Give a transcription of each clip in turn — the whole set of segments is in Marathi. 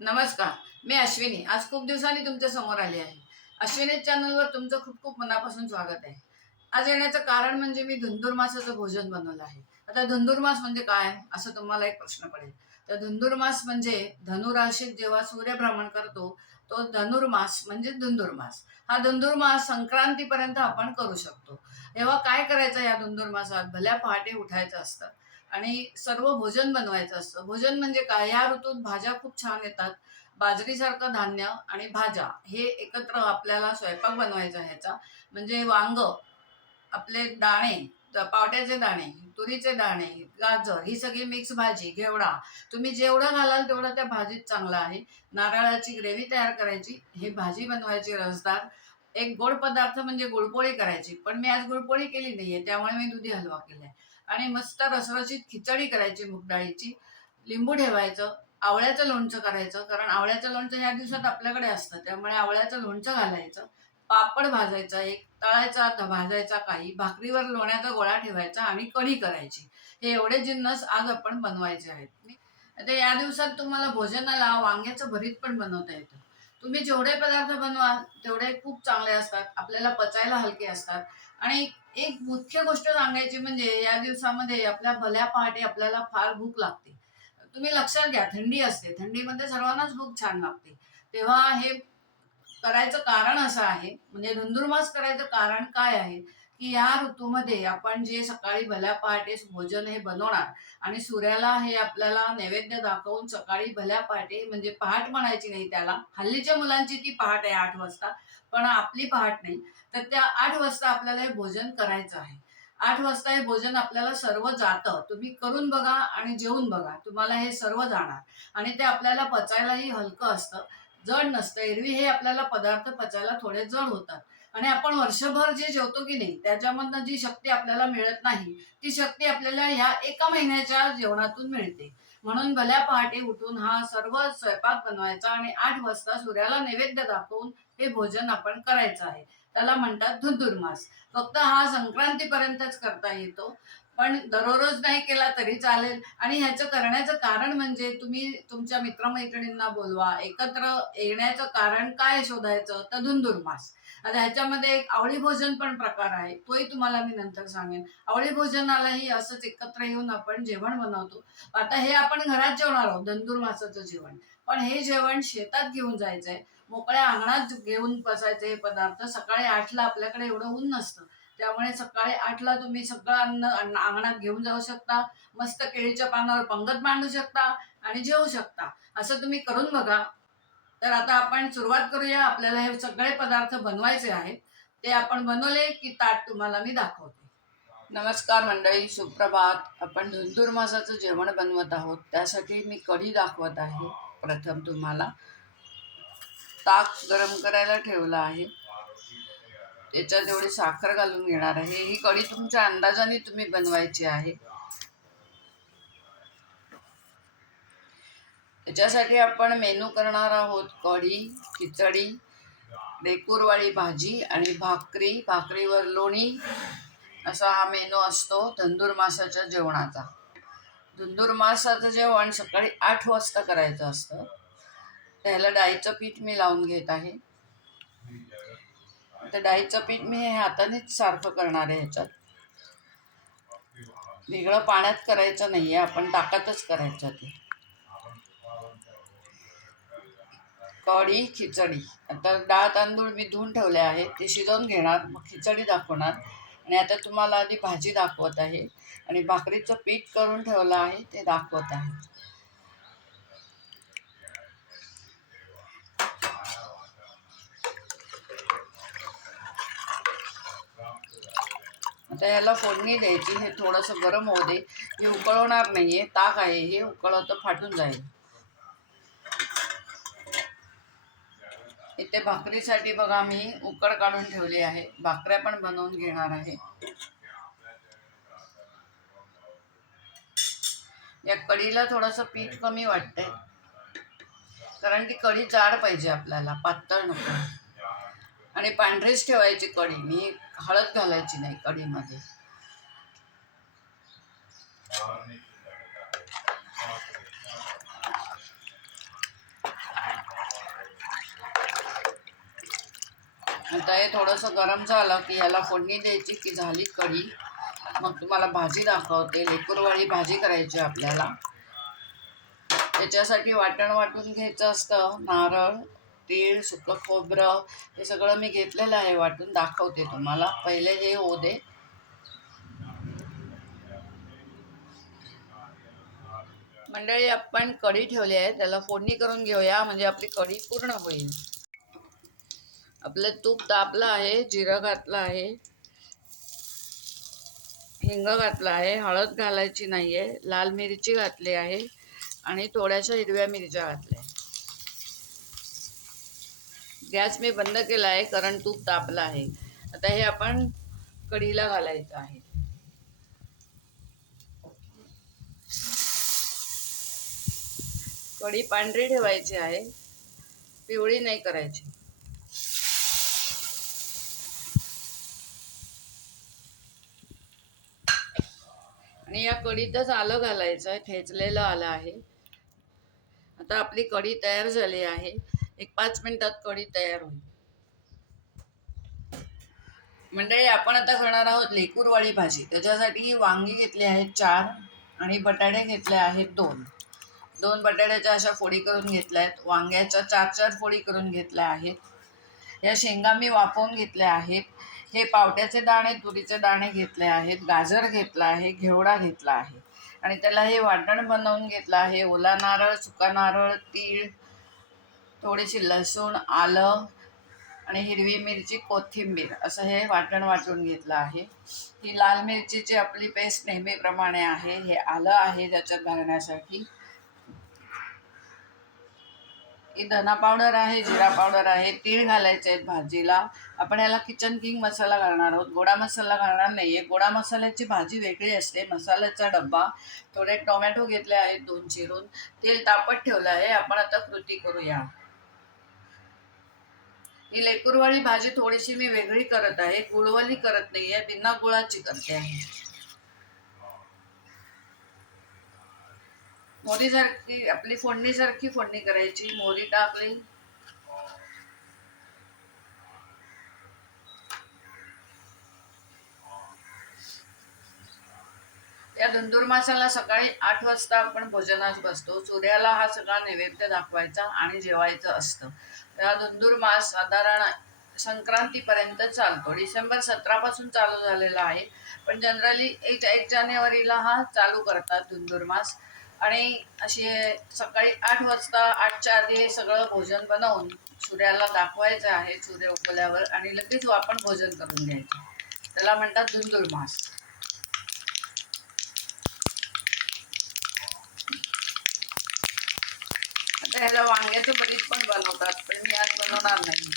नमस्कार. मी अश्विनी. आज खूप दिवसांनी तुमच्या समोर आली आहे. अश्विनी चॅनलवर तुमचं खूप खूप मनापासून स्वागत आहे. आज येण्याचं कारण म्हणजे मी धुंधुरमासाचं भोजन बनवलं आहे. आता धुंधुरमास म्हणजे काय? असं तुम्हाला एक प्रश्न पडेल. तर धुंधुरमास म्हणजे धनुराशीत जेव्हा सूर्यभ्रमण करतो, तो धनुर्मास म्हणजे धुंधुरमास. हा धुंधुरमास संक्रांतीपर्यंत आपण करू शकतो. तेव्हा काय करायचं या धुंधुरमासात? भल्या पहाटे उठायचं असतं आणि सर्व भोजन बनवायचं असतं. भोजन म्हणजे काय? या ऋतूत भाज्या खूप छान येतात. बाजरीसारखं धान्य आणि भाज्या हे एकत्र आपल्याला स्वयंपाक बनवायचा ह्याचा. म्हणजे वांगं, आपले दाणे, पावट्याचे दाणे, तुरीचे दाणे, गाजर ही सगळी मिक्स भाजी, घेवडा. तुम्ही जेवढं घालाल तेवढं त्या भाजीत चांगलं आहे. नारळाची ग्रेव्ही तयार करायची, ही भाजी बनवायची रसदार. एक गोड पदार्थ म्हणजे गुळपोळी करायची. पण मी आज गुळपोळी केली नाहीये, त्यामुळे मी दुधी हलवा केलाय. आणि मस्त रसरशीत खिचडी करायची मूग डाळीची. लिंबू ठेवायचं, आवळ्याचं लोणचं करायचं, कारण आवळ्याचं लोणचं ह्या दिवसात आपल्याकडे असतं, त्यामुळे आवळ्याचं लोणचं घालायचं. पापड भाजायचा एक, तळायचा, भाजायचा काही, भाकरीवर लोण्याचा गोळा ठेवायचा आणि कढी करायची. हे एवढे जिन्नस आज आपण बनवायचे आहेत. आता या दिवसात तुम्हाला भोजनाला वांग्याचं भरीत पण बनवता येतं. तुम्ही जेवढे पदार्थ बनवाल तेवढे खूप चांगले असतात. आपल्याला पचायला हलके असतात. आणि एक मुख्य गोष्ट सांगायची म्हणजे या दिवसामध्ये आपल्या भल्या पहाटे आपल्याला फार भूक लागते. तुम्ही लक्षात घ्या, थंडी असते. थंडीमध्ये सर्वांनाच भूक छान लागते. तेव्हा हे करायचं कारण असं आहे, म्हणजे धुंधुरमास करायचं कारण काय आहे, की या ऋतूमध्ये आपण जे सकाळी भल्या पहाटे भोजन हे बनवणार आणि सूर्याला हे आपल्याला नैवेद्य दाखवून सकाळी भल्या पहाटे, म्हणजे पहाट म्हणायची नाही त्याला. हल्लीच्या मुलांची ती पहाट आहे 8 वाजता, पण आपली पहाट नाही. तर त्या 8 वाजता आपल्याला हे भोजन करायचं आहे. 8 वाजता हे भोजन आपल्याला सर्व जातं. तुम्ही करून बघा आणि जेवून बघा. तुम्हाला हे सर्व जाणार आणि ते आपल्याला पचायलाही हलकं असतं. जड नसतं. एरवी हे आपल्याला पदार्थ पचायला थोडे जड होतात आणि आपण वर्षभर जे जेवतो की नाही, त्याच्यामधनं जी शक्ती आपल्याला मिळत नाही, ती शक्ती आपल्याला ह्या एका महिन्याच्या जेवणातून मिळते. म्हणून भल्या पहाटे उठून हा सर्व स्वयंपाक बनवायचा आणि 8 वाजता सूर्याला नैवेद्य दाखवून हे भोजन आपण करायचं आहे. त्याला म्हणतात धुंधुरमास. फक्त हा संक्रांतीपर्यंतच करता येतो. पण दररोज नाही केला तरी चालेल. आणि ह्याचं करण्याचं कारण म्हणजे तुम्ही तुमच्या मित्र-मैत्रिणींना बोलवा. एकत्र येण्याचं कारण काय शोधायचं? तर धुंधुरमास. आता ह्याच्यामध्ये एक आवळी भोजन पण प्रकार आहे. तोही तुम्हाला मी नंतर सांगेन. आवळी भोजनालाही असंच एकत्र येऊन आपण जेवण बनवतो. आता हे आपण घरात जेवणार आहोत धुंधुरमासाचं जेवण. पण हे जेवण शेतात घेऊन जायचंय. मोकळ्या अंगणात घेऊन बसायचे हे पदार्थ. सकाळी 8:00ला आपल्याकडे एवढं ऊन नसतं. त्यामुळे सकाळी 8:00ला तुम्ही सगळं अन्न अंगणात घेऊन जाऊ शकता. मस्त केळीच्या पानावर पंगत मांडू शकता आणि जेवू शकता. असं तुम्ही करून बघा. तर आता आपण सुरुवात करूया. आपल्याला हे सगळे पदार्थ बनवायचे आहेत. ते आपण बनवले की ताट तुम्हाला मी दाखवते. नमस्कार मंडळी, सुप्रभात. आपण धुंधुरमासाचं जेवण बनवत आहोत. त्यासाठी मी कढी दाखवत आहे. प्रथम तुम्हाला ताक गरम करायला ठेवलं आहे. त्याच्यात एवढी साखर घालून घेणार आहे. ही कढी तुमच्या अंदाजाने तुम्ही बनवायची आहे. त्याच्यासाठी आपण मेनू करणार आहोत कढी, खिचडी, डेकुरवाळी भाजी आणि भाकरी, भाकरीवर लोणी. असा हा मेनू असतो धुंधुरमासाच्या जेवणाचा. धुंधुरमासाचं जेवण सकाळी 8 वाजता करायचं असतं. त्याला डाळीचं पीठ मी लावून घेत आहे. तर डाळीचं पीठ मी हे हातानेच सारखं करणार आहे. ह्याच्यात वेगळं पाण्यात करायचं नाहीये, आपण ताकातच करायचं ते. कढी, खिचडी. आता डाळ तांदूळ मी धुवून ठेवले आहे, ते शिजवून घेणार, मग खिचडी दाखवणार. आणि आता तुम्हाला आधी भाजी दाखवत आहे आणि भाकरीचं पीठ करून ठेवलं आहे ते दाखवत आहे. आता याला फोडणी द्यायची. हे थोडंसं गरम होऊ दे. हे उकळवणार नाहीये, ताक आहे हे, उकळवतं फाटून जाईल. इथे भाकरीसाठी बघा मी उकड काढून ठेवली आहे. भाकऱ्या पण बनवून घेणार आहे. या कढीला थोडंसं पीठ कमी वाटतंय, कारण ती कढी जाड पाहिजे आपल्याला, पातळ नको. आणि पांढरीच ठेवायची कढी, मी हळद घालायची नाही कढीमध्ये. आता हे थोडंसं गरम झालं की ह्याला फोडणी द्यायची की झाली कढी. मग तुम्हाला भाजी दाखवते. लेकरूवाळी भाजी करायची आपल्याला. त्याच्यासाठी वाटण वाटून घ्यायचं असतं. नारळ, तीळ, सुकं खोबरं हे सगळं मी घेतलेलं आहे वाटून. दाखवते तुम्हाला. पहिले हे होऊ दे. मंडळी, आपण कढी ठेवली आहे, त्याला फोडणी करून घेऊया म्हणजे आपली कढी पूर्ण होईल. आपलं तूप तापलं आहे, जिरं घातलं आहे, हिंग घातला आहे, हळद घालायची नाहीये, लाल मिरची घातली आहे आणि थोड्याशा हिरव्या मिरच्या घातल्या. गॅस मी बंद केला आहे कारण तूप तापलं आहे. आता हे आपण कढीला घालायचं आहे. कढी पांढरी ठेवायची आहे, पिवळी नाही करायची. आणि या कढीतच आलं घालायचं आहे, ठेचलेलं आलं आहे. आता आपली कढी तयार झाली आहे. एक 5 मिनिटात कढी तयार होईल. मंडळी, आपण आता करणार आहोत लेकूरवाळी भाजी. त्याच्यासाठी वांगी घेतली आहेत 4 आणि बटाटे घेतले आहेत 2. 2 बटाट्याच्या अशा फोडी करून घेतल्या आहेत. वांग्याच्या 4-4 फोडी करून घेतल्या आहेत. या शेंगा मी वाफवून घेतल्या आहेत. हे पावट्याचे दाणे, तुरीचे दाणे घेतले आहेत. गाजर घेतला आहे, घेवडा घेतला आहे आणि त्याला हे वाटण बनवून घेतलं आहे. ओला नारळ, सुका नारळ, तीळ, थोडीशी लसूण, आलं आणि हिरवी मिरची, कोथिंबीर असं हे वाटण वाटून घेतलं आहे. ही लाल मिरचीची आपली पेस्ट नेहमीप्रमाणे आहे. हे आलं आहे त्याच्यात घालण्यासाठी. ही धना पावडर आहे, जिरा पावडर आहे, तीळ घालायचे आहेत भाजीला. आपण याला किचन किंग मसाला घालणार आहोत, गोडा मसाला घालणार नाही आहे. गोडा मसाल्याची भाजी वेगळी असते. मसाल्याचा डब्बा. थोडे टोमॅटो घेतले आहेत 2 चिरून. तेल तापत ठेवलं आहे. आपण आता कृती करूया. ही लेकूरवाळी भाजी थोडीशी मी वेगळी करत आहे, गुळवाली करत नाही आहे, बिना गुळाची करते आहे. मोहरीसारखी आपली फोडणीसारखी फोडणी करायची. मोहरी टाकली, या धुंदूर मासाला सकाळी 8 वाजता आपण भोजनास बसतो. सूर्याला हा सगळा नैवेद्य दाखवायचा आणि जेवायचं असतं. या धुंदूर मास साधारण संक्रांतीपर्यंत चालतो. डिसेंबर 17 पासून चालू झालेला आहे, पण जनरली 1 जानेवारीला हा चालू करतात धुंदूर मास. आणि अशी सकाळी 8 वाजता 8च्या आधी हे सगळं भोजन बनवून सूर्याला दाखवायचं आहे. सूर्य उगवल्यावर आणि लगेच आपण भोजन करून घ्यायचं. त्याला म्हणतात धुंदूर मास. आता ह्याला वांग्याचं भरीत पण बनवतात, पण मी आज बनवणार नाही.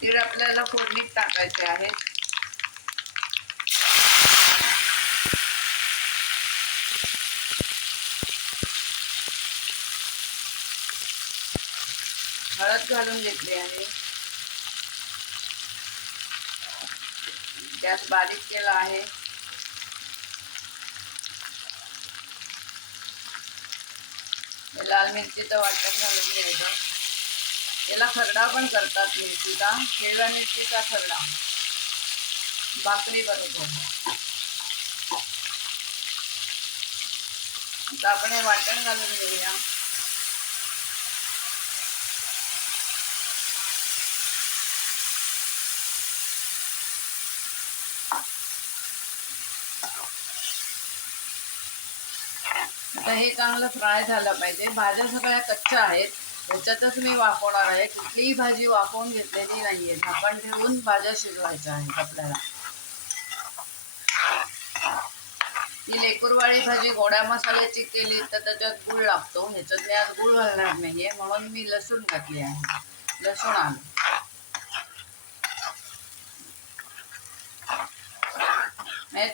तीळ आपल्याला फोडणीत टाकायचे आहे. हळद घालून घेतली आहे. गॅस बारीक केला आहे. लाल मिरचीचं वाटण घालून घ्यायचं. याला खरडा पण करतात मिरचीचा, हिरव्या मिरचीचा खरडा. भाकरी बनवतो. आता आपण हे वाटण घालून घेऊया. आता हे चांगलं फ्राय झालं पाहिजे. भाज्या सगळ्या कच्च्या आहेत, त्याच्यातच मी वाफवणार आहे. कुठलीही भाजी वाफवून घेतलेली नाहीये. झाकण ठेवून भाज्या शिजवायच्या आहेत आपल्याला. ही लेकूरवाळी भाजी गोड्या मसाल्याची केली तर त्याच्यात गूळ लागतो. ह्याच्यात मी आज गूळ घालणार नाहीये, म्हणून मी लसूण घातली आहे. लसूण आलं.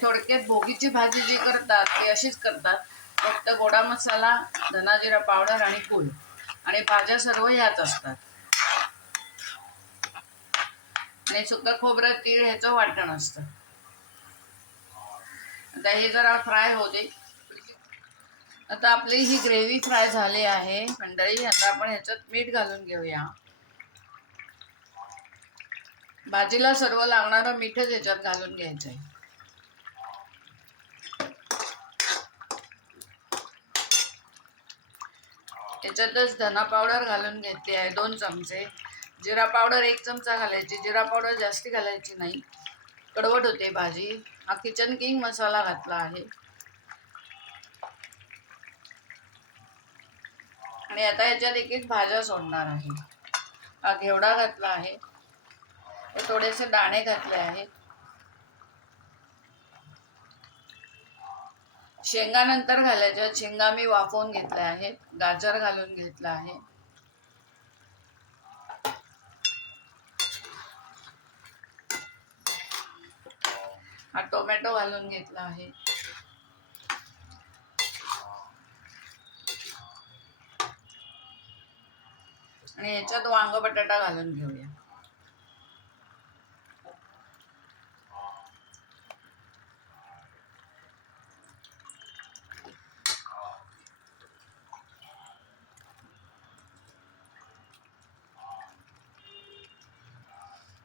थोडक्यात भोगीची भाजी जी करतात ती अशीच करतात. फक्त गोडा मसाला, धना जिरा पावडर आणि गूळ आणि भाज्या सर्व ह्याच असतात. आणि सुकं खोबरं तीळ ह्याचं वाटण असतं. आता हे जरा फ्राय होऊ दे. आता आपली ही ग्रेव्ही फ्राय झाली आहे मंडळी. आता आपण ह्याच्यात मीठ घालून घेऊया. भाजीला सर्व लागणारं मीठच ह्याच्यात घालून घ्यायचं आहे. याच्यातच धना पावडर घालून घेतली आहे 2 चमचे. जिरा पावडर 1 चमचा घालायची. जिरा पावडर जास्ती घालायची नाही, कडवट होते भाजी. हा किचन किंग मसाला घातला आहे. आणि आता याच्यात एक एक भाज्या सोडणार आहे. हा घेवडा घातला आहे, थोडेसे दाणे घातले आहेत. शेंगा नंतर घालायच्या. शेंगा मी वाफवून घेतल्या आहेत. गाजर घालून घेतला आहे. हा टोमॅटो घालून घेतला आहे. आणि याच्यात वांग बटाटा घालून घेऊया.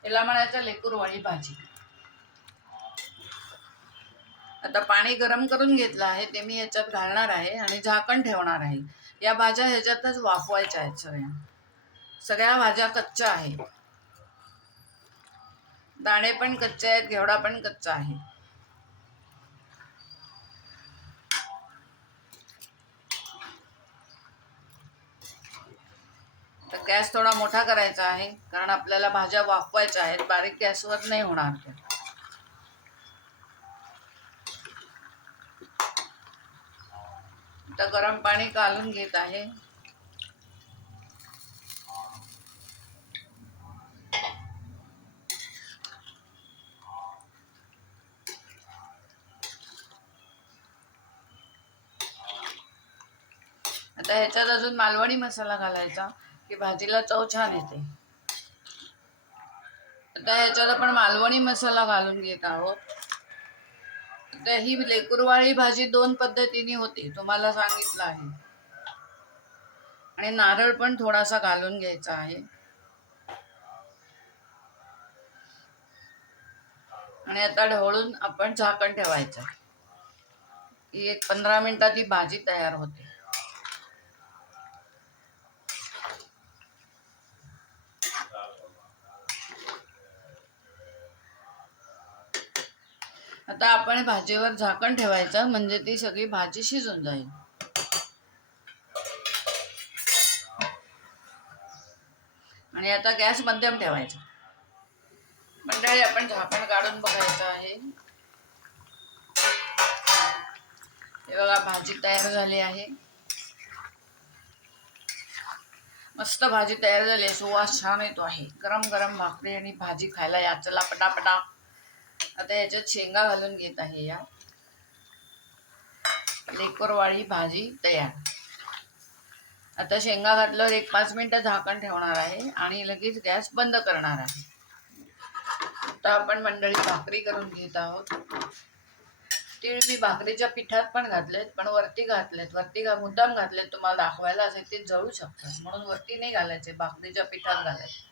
याला म्हणायचं लेकूरवाळी भाजी. आता पाणी गरम करून घेतलं आहे, ते मी याच्यात घालणार आहे आणि झाकण ठेवणार आहे. या भाज्या ह्याच्यातच वाफवायच्या आहेत. सगळ्या भाज्या कच्च्या आहेत. दाणे पण कच्चे आहेत, घेवडा पण कच्चा आहे. तर गॅस थोडा मोठा करायचा आहे, कारण आपल्याला भाज्या वाफवायच्या आहेत. बारीक गॅसवर नाही होणार त्या. तर गरम पाणी घालून घेत आहे. आता ह्याच्यात अजून मालवणी मसाला घालायचा की भाजीला चव छान येते. आता ह्याच्यात आपण मालवणी मसाला घालून घेत आहोत. आता ही लेकूरवाळी भाजी 2 पद्धतीने होते, तुम्हाला सांगितलं आहे. आणि नारळ पण थोडासा घालून घ्यायचा आहे. आणि आता ढवळून आपण झाकण ठेवायचं. ही 15 मिनिटात ही भाजी तयार होते. आता आपण भाजीवर झाकण ठेवायचं, म्हणजे ती सगळी भाजी शिजून जाईल. आणि आता गॅस मध्यम ठेवायचा. मंडळी, आपण झाकण काढून बघायचं आहे. हे बघा, भाजी तयार झाली आहे. मस्त भाजी तयार झाली. सुवास छान येतो आहे. गरम गरम भाकरी आणि भाजी खायला या. चला पटापटा. आता याच्यात शेंगा घालून घेत आहे. या लेकरवाळी भाजी तयार. आता शेंगा घातल्यावर 1-5 मिनिटं झाकण ठेवणार आहे आणि लगेच गॅस बंद करणार आहे. आता आपण मंडळी भाकरी करून घेत आहोत. तीळ मी भाकरीच्या पिठात पण घातलेत, पण वरती घातलेत. वरती मुद्दाम घातलेत, तुम्हाला दाखवायला. असे ते जळू शकतात, म्हणून वरती नाही घालायचे, भाकरीच्या पिठात घालायचे.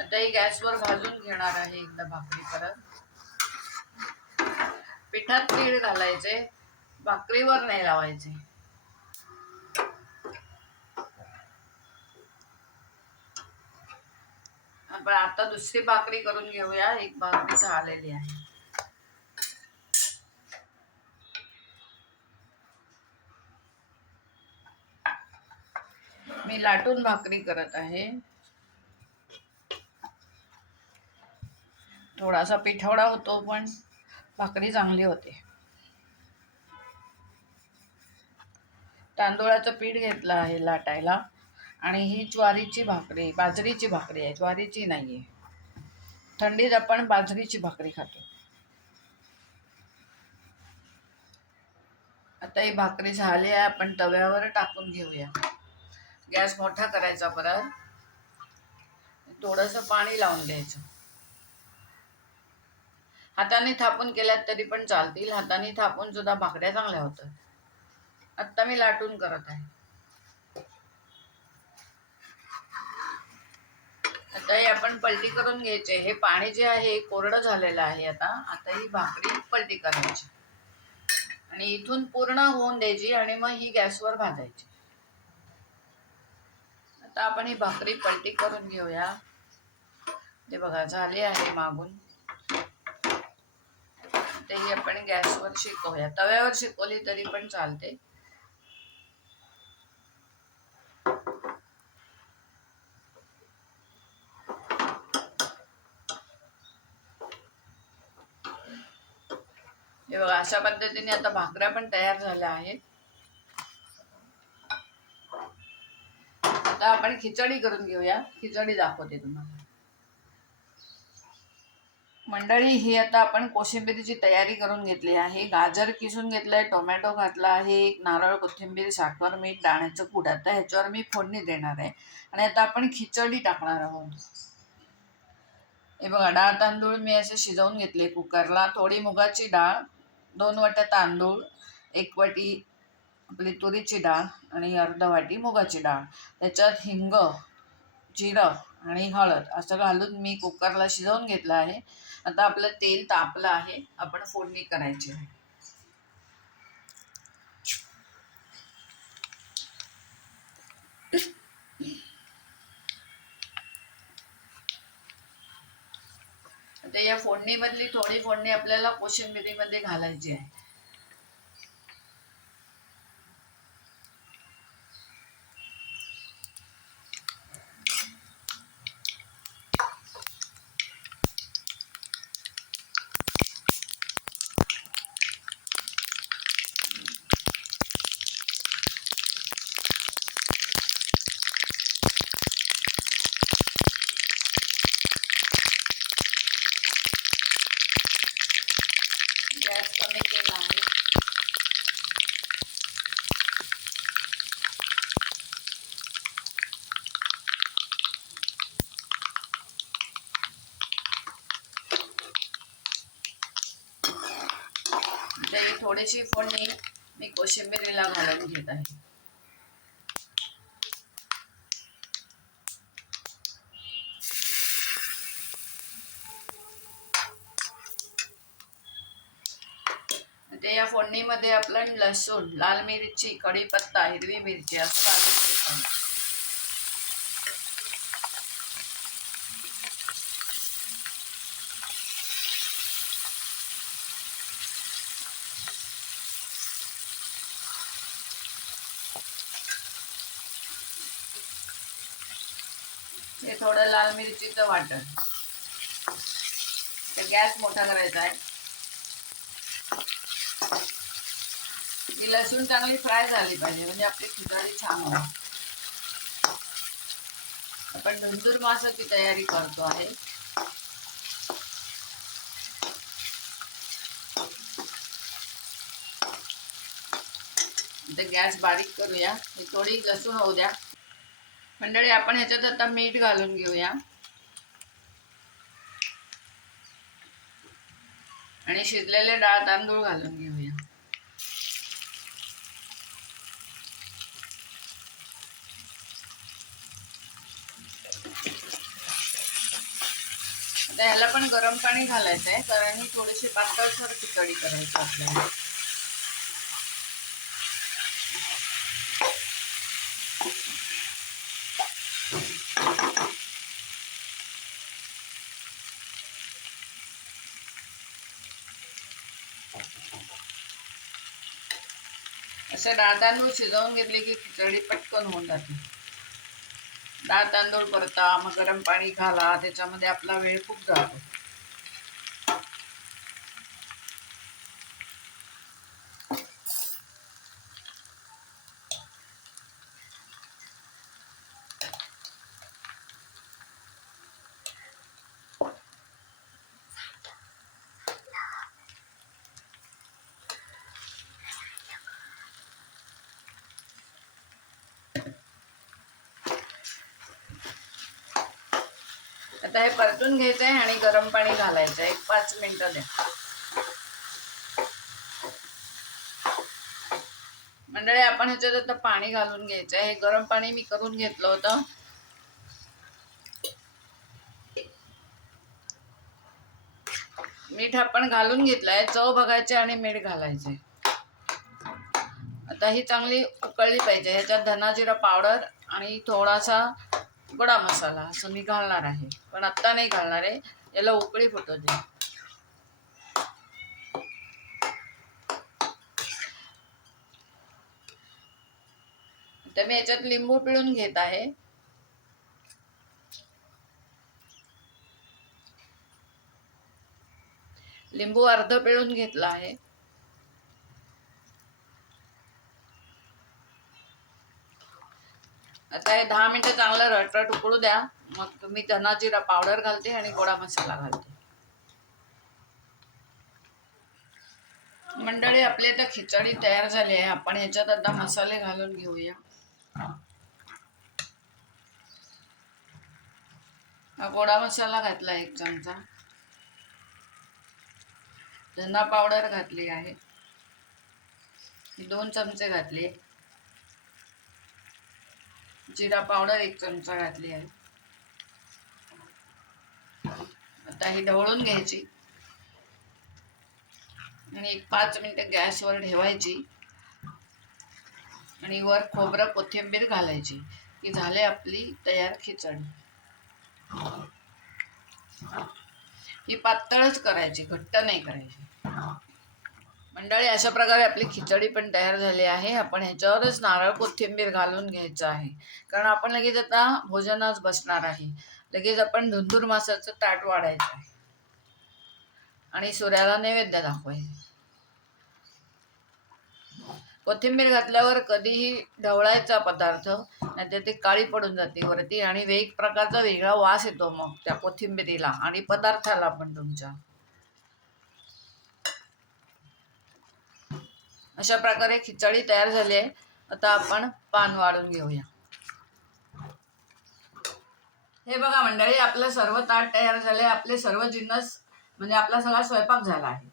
आता ही गॅसवर भाजून घेणार आहे एकदा भाकरी. परत पिठात तीळ घालायचे, भाकरीवर नाही लावायचे. आपण आता दुसरी भाकरी करून घेऊया. एक भाकरी झालेली आहे. मी लाटून भाकरी करत आहे. थोडासा पिठवडा होतो, पण भाकरी चांगली होते. तांदूळाचं पीठ घेतलं आहे लाटायला. आणि ही ज्वारीची भाकरी, बाजरीची भाकरी आहे, ज्वारीची नाही आहे. थंडीत आपण बाजरीची भाकरी खातो. आता ही भाकरी झाली आहे. आपण तव्यावर टाकून घेऊया. गॅस मोठा करायचा परत. थोडंसं पाणी लावून द्यायचं. हाताने थापून केल्यात तरी पण चालतील, हाताने थापून सुद्धा भाकऱ्या चांगल्या होतात. आता मी लाटून करत आहे. आता हे आपण पलटी करून घ्यायचे. हे पाणी जे आहे कोरडं झालेलं आहे. आता ही भाकरी पलटी करायची आणि इथून पूर्ण होऊन द्यायची आणि मग ही गॅसवर भाजायची. आता आपण ही भाकरी पलटी करून घेऊया. ते बघा झाले आहे मागून. ते ही आपण गॅसवर शेकवूया. तव्यावर शेकवली तरी पण चालते. हे बघा अशा पद्धतीने आता भाकऱ्या पण तयार झाल्या आहेत. आता आपण खिचडी करून घेऊया. खिचडी दाखवते तुम्हाला. मंडळी ही आता आपण कोशिंबिरीची तयारी करून घेतली आहे. गाजर किसून घेतलंय, टोमॅटो घातला आहे, एक नारळ, कोथिंबीर, साखर, मीठ, दाण्याचं कूट. आता ह्याच्यावर मी फोडणी देणार आहे आणि आता आपण खिचडी टाकणार आहोत. हे बघा डाळ तांदूळ मी असे शिजवून घेतले कुकरला. थोडी मुगाची डाळ, 2 वाट्या तांदूळ, 1 वाटी आपली तुरीची डाळ आणि अर्धा वाटी मुगाची डाळ. त्याच्यात हिंग, जिरं आणि हळद असं घालून मी कुकरला शिजवून घेतलं आहे. आता आपलं तेल तापलं आहे, आपण फोडणी करायची आहे. आता या फोडणीमधली थोडी फोडणी आपल्याला कोशिंबिरीमध्ये घालायची आहे. गॅस कमी केला आहे. ही थोडीशी फोडणी मी कोशिंबिरीला घालून घेत आहे. ते या फोडणीमध्ये आपण लसूण, लाल मिरची, कढीपत्ता, हिरवी मिरची असं घालून घ्यायचं. हे थोडं लाल मिरचीचं वाटण. गॅस मोठा करायचा आहे. ही लसूण चांगली फ्राय झाली पाहिजे म्हणजे आपली खिचडी छान होईल. आपण धुंदूर मासाची तयारी करतो आहे. गॅस बारीक करूया. ही थोडी लसूण होऊ द्या. मंडळी आपण ह्याच्यात आता मीठ घालून घेऊया आणि शिजलेले डाळ तांदूळ घालून घेऊया. आता ह्याला पण गरम पाणी घालायचं आहे कारण ही थोडीशी पातळसर खिचडी करायची आपल्याला. असे डाळ तांदूळ शिजवून घेतले की खिचडी पटकन होऊन जाते. डाळ तांदूळ परता, मग गरम पाणी घाला, त्याच्यामध्ये आपला वेळ खूप जातो. आता हे परतून घ्यायचं आहे आणि गरम पाणी घालायचं आहे. 5 मिनिटं द्या. मंडळी, आपण ह्याच्यात आता पाणी घालून घ्यायचं आहे. हे गरम पाणी मी करून घेतलं होतं. मीठ आपण घालून घेतलंय. चव बघायची आणि मीठ घालायचंय. आता ही चांगली उकळली पाहिजे. ह्याच्यात धना जिरा पावडर आणि थोडासा गोडा मसाला असं मी घालणार आहे, पण आत्ता नाही घालणार आहे. याला उकळी फुटू दे. तर मी याच्यात लिंबू पिळून घेत आहे. लिंबू अर्ध पिळून घेतला आहे. आता हे 10 मिनिटं चांगलं रटरट उकळू द्या. मग मी धना जिरा पावडर घालते आणि गोडा मसाला घालते. मंडळी, आपली आता खिचडी तयार झाली आहे. आपण ह्याच्यात आता मसाले घालून घेऊया. गोडा मसाला घातला 1 चमचा. धना पावडर घातली आहे, 2 चमचे घातले. जिरा पावडर 1 चमचा घातली आहे. आता ही ढवळून घ्यायची आणि 5 मिनिटं गॅसवर ठेवायची आणि वर खोबरं कोथिंबीर घालायची. ही झाली आपली तयार खिचडी. ही पातळच करायची, घट्ट नाही करायची. मंडळी, अशा प्रकारे आपली खिचडी पण तयार झाली आहे. आपण ह्याच्यावरच नारळ कोथिंबीर घालून घ्यायचं आहे, कारण आपण लगेच आता भोजनास बसणार आहे. लगेच आपण धुंदूर मासाचं ताट वाढायचं आहे आणि सूर्याला नैवेद्य दाखवायचं. कोथिंबीर घातल्यावर कधीही ढवळायचा पदार्थ, नाहीतर ती काळी पडून जाते वरती आणि एक प्रकारचा वेगळा वास येतो मग त्या कोथिंबीरीला आणि पदार्थाला पण तुमच्या. अशा प्रकारे खिचडी तयार झाली आहे. आता आपण पान वाढून घेऊया. हे बघा मंडळी, आपलं सर्व ताट तयार झाले. आपले सर्व जिन्नस म्हणजे आपला सगळा स्वयंपाक झाला आहे.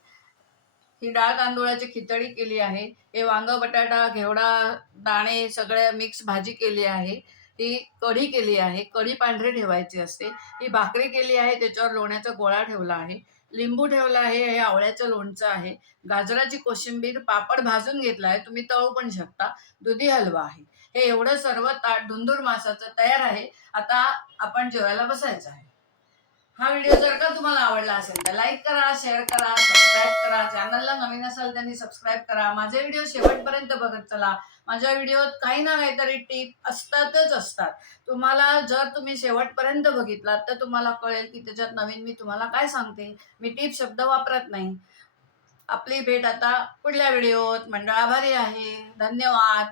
ही डाळ तांदूळाची खिचडी केली आहे. हे वांग बटाटा घेवडा दाणे सगळे मिक्स भाजी केली आहे. ही कढी केली आहे. कढी पांढरी ठेवायची असते. ही भाकरी केली आहे, त्याच्यावर लोण्याचा गोळा ठेवला आहे. लिंबू ठेवला आहे. हे आवळ्याचं लोणचं आहे. गाजराची कोशिंबीर, पापड भाजून घेतला आहे, तुम्ही तळू पण शकता. दुधी हलवा आहे. हे एवढं सर्व ताट धुंदूर मासाचं तयार आहे. आता आपण जेवायला बसायचं आहे. हा व्हिडिओ जर का तुम्हाला आवडला असेल तर लाईक करा, शेअर करा, सबस्क्राईब करा. चॅनलला नवीन असाल त्यांनी सबस्क्राईब करा. माझे व्हिडिओ शेवटपर्यंत बघत चला. माझ्या व्हिडिओत काही ना काहीतरी टिप असतातच असतात. तुम्हाला जर तुम्ही शेवटपर्यंत बघितलात तर तुम्हाला कळेल की त्याच्यात नवीन मी तुम्हाला काय सांगते. मी टिप शब्द वापरत नाही. आपली भेट आता पुढल्या व्हिडिओत. मंडळ आभारी आहे. धन्यवाद.